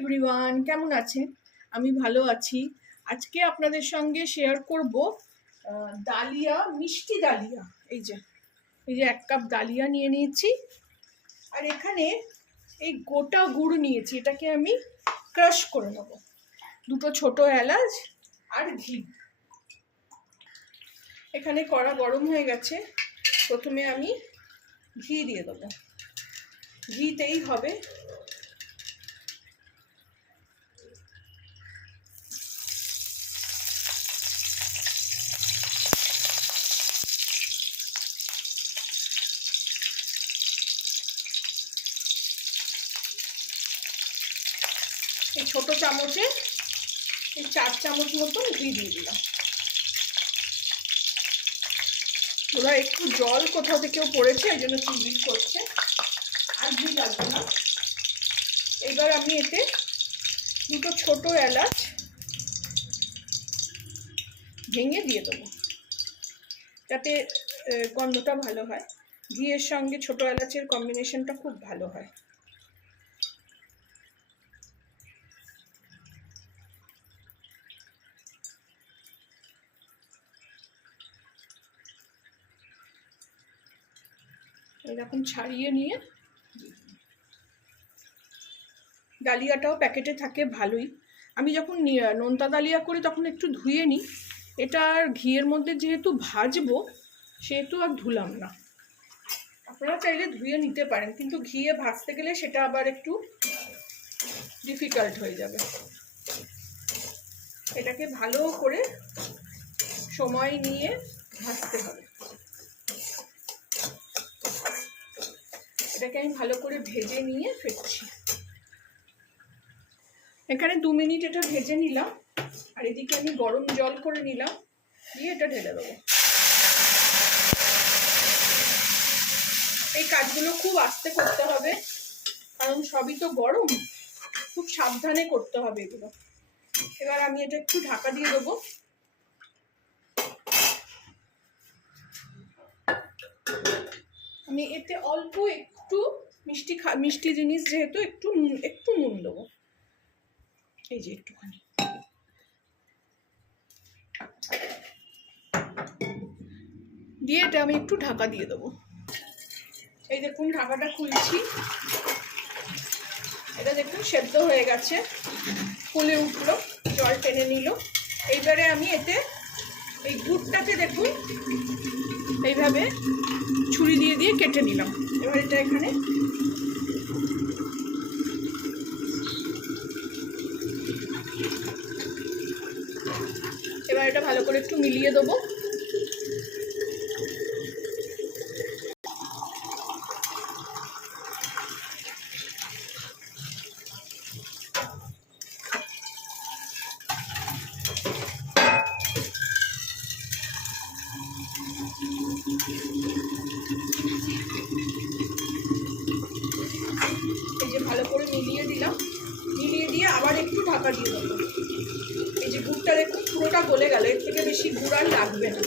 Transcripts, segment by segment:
Everyone, কেমন আছেন? আমি ভালো আছি। আজকে আপনাদের সঙ্গে শেয়ার করব ডালিয়া, মিষ্টি ডালিয়া। এই যে 1 কাপ ডালিয়া নিয়ে নিয়েছি, আর এখানে এই গোটা গুড় নিয়েছি। এটাকে আমি ক্রাশ করে নেব। 2টো ছোট এলাচ আর ঘি। এখানে কড়া গরম হয়ে গেছে। প্রথমে আমি ঘি দিয়ে দেবো। ঘিতেই হবে। এই ছোট চামচে এই 4 চামচ মতন ঘি দিয়ে দিলাম। ওরা একটু জল কোথাও থেকেও পড়েছে, এই জন্য চিবির করছে, আর ঘি লাগবে না। এবার আমি এতে 2টো ছোট এলাচ ভেঙে দিয়ে দেবো, যাতে গন্ধটা ভালো হয়। ঘিয়ের সঙ্গে ছোট এলাচের কম্বিনেশনটা খুব ভালো হয়। এরকম ছাড়িয়ে নিয়ে, ডালিয়াটাও প্যাকেটে থাকে ভালোই। আমি যখন নোনতা ডালিয়া করি তখন একটু ধুয়ে নিই। এটা আর ঘিয়ের মধ্যে যেহেতু ভাজবো, সেহেতু আর ধুলাম না। আপনারা চাইলে ধুয়ে নিতে পারেন, কিন্তু ঘিয়ে ভাজতে গেলে সেটা আবার একটু ডিফিকাল্ট হয়ে যাবে। এটাকে ভালো করে সময় নিয়ে ভাজতে হবে। এটাকে আমি ভালো করে ভেজে নিয়ে ফেটছি। এখানে 2 মিনিট এটা ভেজে নিলাম, আর এদিকে আমি গরম জল করে নিলাম, দিয়ে এটা ঢেলে দেবো। এই কাজগুলো খুব আস্তে করতে হবে, কারণ সবই তো গরম, খুব সাবধানে করতে হবে এগুলো। এবার আমি এটা একটু ঢাকা দিয়ে দেবো। আমি এতে অল্প একটু মিষ্টি জিনিস, যেহেতু একটু নুন দেবো, এই যে একটুখানি দিয়ে এটা আমি একটু ঢাকা দিয়ে দেবো। এই দেখুন, ঢাকাটা খুলছি। এটা দেখুন সেদ্ধ হয়ে গেছে, ফুলে উঠলো, জল টেনে নিল। এইবারে আমি এতে এই গুড়টাকে দেখুন এইভাবে ছুরি দিয়ে দিয়ে কেটে নিলাম। এবার এটা এখানে এটা ভালো করে একটু মিলিয়ে দেবো। এই যে ভালো করে মিলিয়ে দিলাম, মিলিয়ে দিয়ে আবার একটু ঢাকা দিয়ে দেবো। এই যে গুড়টা দেখুন পুরোটা গলে গেল, এর থেকে বেশি গুড় আর লাগবে না।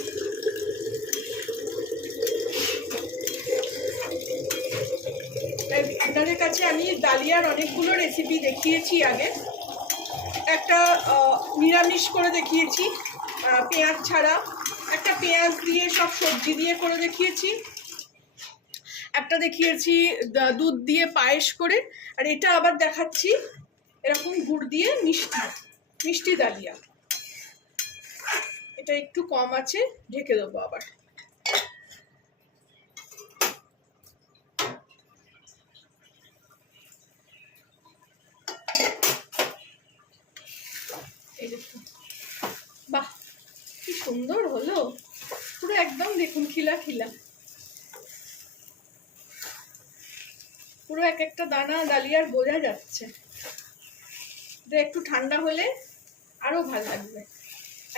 আপনাদের কাছে আমি ডালিয়ার অনেকগুলো রেসিপি দেখিয়েছি আগে। একটা নিরামিষ করে দেখিয়েছি, পেঁয়াজ ছাড়া। একটা পেঁয়াজ দিয়ে সব সবজি দিয়ে করে দেখিয়েছি। একটা দেখিয়েছি দুধ দিয়ে পায়েস করে। আর এটা আবার দেখাচ্ছি এরকম গুড় দিয়ে মিষ্টি ডালিয়া। এটা একটু কম আছে, ঢেকে দেবো আবার। এই দেখুন, বাহ কি সুন্দর হলো, পুরো একদম দেখুন খিলা খিলা, পুরো এক একটা দানা ডালিয়ার বোঝা যাচ্ছে। এটা একটু ঠান্ডা হলে আরো ভালো লাগবে,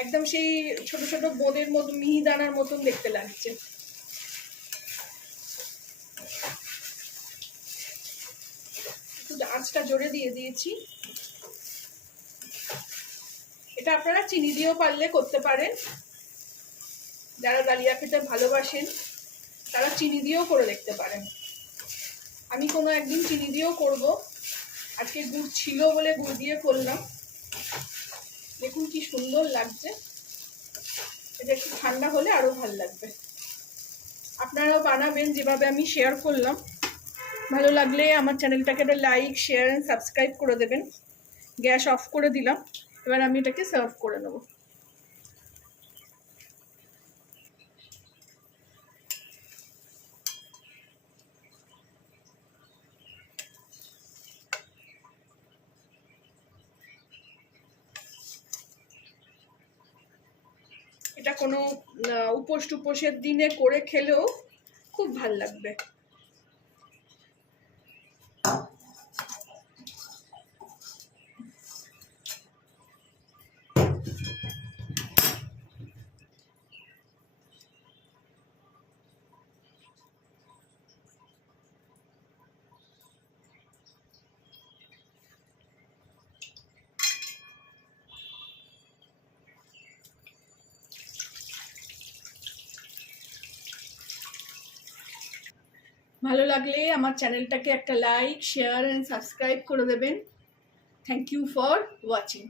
একদম সেই ছোট ছোট বোঁদের মতো মিহিদানার মতন দেখতে লাগছে। একটু আঁচটা জোরে দিয়ে দিয়েছি। এটা আপনারা চিনি দিয়েও পারলে করতে পারেন। যারা ডালিয়া খেতে ভালোবাসেন তারা চিনি দিয়েও করে দেখতে পারেন। আমি কোনো একদিন চিনি দিয়েও করব, আজকে গুড় ছিল বলে গুড় দিয়ে করলাম। দেখুন কি সুন্দর লাগছে। এটা একটু ঠান্ডা হলে আরো ভালো লাগবে। আপনারাও বানাবেন যেভাবে আমি শেয়ার করলাম। ভালো লাগলে আমার চ্যানেলটাকে একটা লাইক, শেয়ার এন্ড সাবস্ক্রাইব করে দেবেন। গ্যাস অফ করে দিলাম। এবার আমি এটাকে সার্ভ করে নেব। এটা কোনো উপোস টুপোসের দিনে করে খেলেও খুব ভাল লাগবে। ভালো লাগলে আমার চ্যানেলটাকে একটা লাইক, শেয়ার এন্ড সাবস্ক্রাইব করে দেবেন। Thank you for watching.